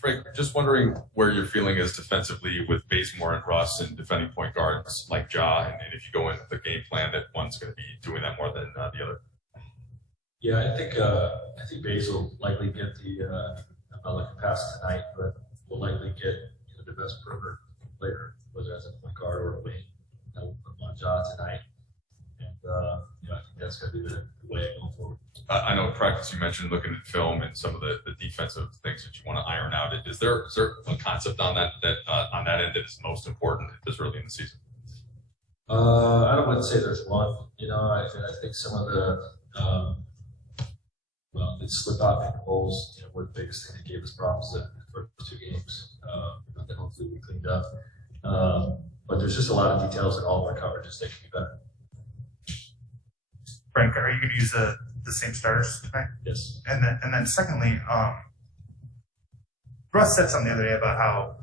Frank, just wondering where your feeling is defensively with Bazemore and Russ and defending point guards like Ja, and if you go into the game plan that one's going to be doing that more than the other. Yeah, I think Baze will likely get the I'm not looking past tonight, but will likely get the best perimeter player, whether as a point guard or a wing. We'll put him on Ja tonight, and I think that's going to be the way going forward. I know in practice you mentioned looking at film and some of the defensive things that you want to iron out. Is there a concept on that on that end that is most important this early in the season? I don't want to say there's one. I think some of the the slip out pick and rolls were the biggest thing that gave us problems the first two games. That hopefully we cleaned up. But there's just a lot of details in all of our coverages that can be better. Frank, are you going to use the same starters tonight? Yes. And then secondly, Russ said something the other day about how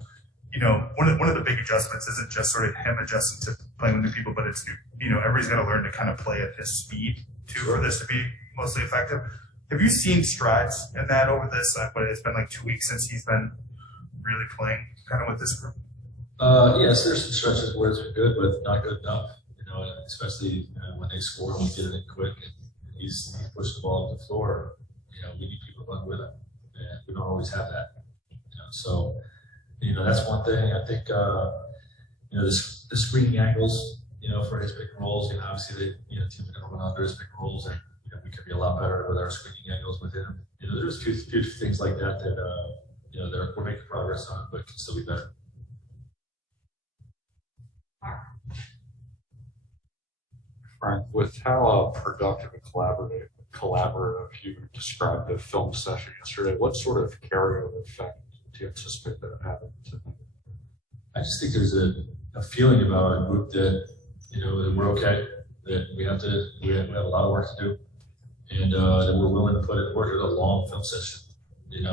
one of the big adjustments isn't just sort of him adjusting to playing with new people, but it's everybody's got to learn to kind of play at his speed too for this to be mostly effective. Have you seen strides in that over this? But it's been like 2 weeks since he's been really playing kind of with this group. Yes, there's some stretches where it's been good, but not good enough. Especially when they score and we get it in quick, and he's pushed the ball to the floor. We need people to run with him, and we don't always have that. So that's one thing. I think the screening angles, for his pick and rolls. Obviously teams are going to run under his pick and rolls, and we can be a lot better with our screening angles with him. There's a few things like that that we're making progress on, but can still be better. Frank, with how productive and collaborative you described the film session yesterday, what sort of carryover effect do you anticipate that having tonight? I just think there's a feeling about our group that that we're okay, that we have a lot of work to do, and that we're willing to put it work at a long film session. And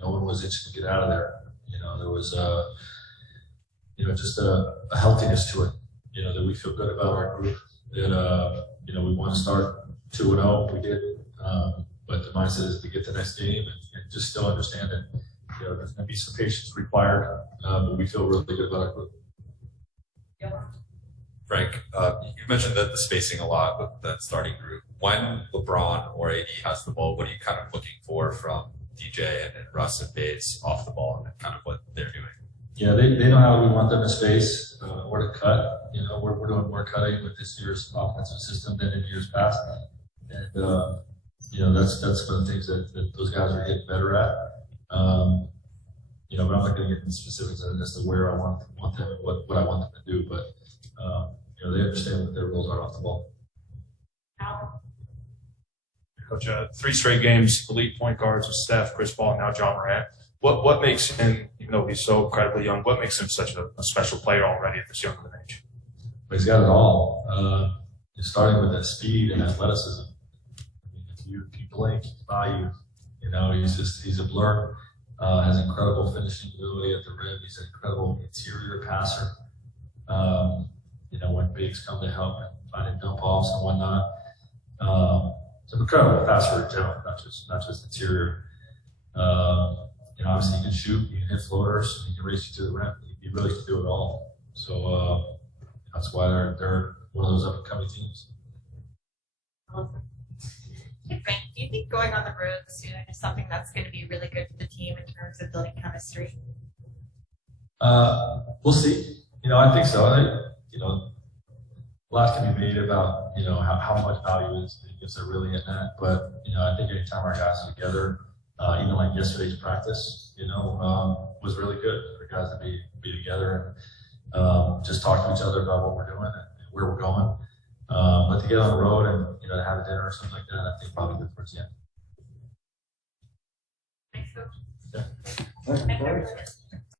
no one was itching to get out of there. There was just a healthiness to it. That we feel good about our group. That we want to start 2-0. We did, but the mindset is to get the next game and just still understand that there's going to be some patience required. But we feel really good about our group. Frank, you mentioned the spacing a lot with that starting group. When LeBron or AD has the ball, what are you kind of looking for from DJ and Russ and Bates off the ball and kind of what they're doing? Yeah, they know how we want them to space or to cut. We're doing more cutting with this year's offensive system than in years past, and that's one of the things that those guys are getting better at. But I'm not going to get into specifics as to where I want them and what I want them to do. But they understand what their roles are off the ball. Coach, 3 straight games, elite point guards with Steph, Chris Paul, and now John Morant. What makes him, even though he's so incredibly young, what makes him such a special player already at this young of an age? But he's got it all. Starting with that speed and athleticism. If you blink, he's by you. He's a blur. Has incredible finishing ability at the rim. He's an incredible interior passer. When bigs come to help and finding dump offs and whatnot. He's an incredible passer in general, not just interior. Obviously, you can shoot, you can hit floaters, you can race you to the rim. You really can do it all. So that's why they're one of those up-and-coming teams. Hey, Frank, do you think going on the road soon is something that's going to be really good for the team in terms of building chemistry? We'll see. I think so. A lot can be made about how much value is there really in that. But I think anytime our guys are together. Even like yesterday's practice, was really good for the guys to be together and just talk to each other about what we're doing and where we're going. But to get on the road and to have a dinner or something like that, I think probably good towards the end. Thanks, Coach. Yeah. Thanks, everybody.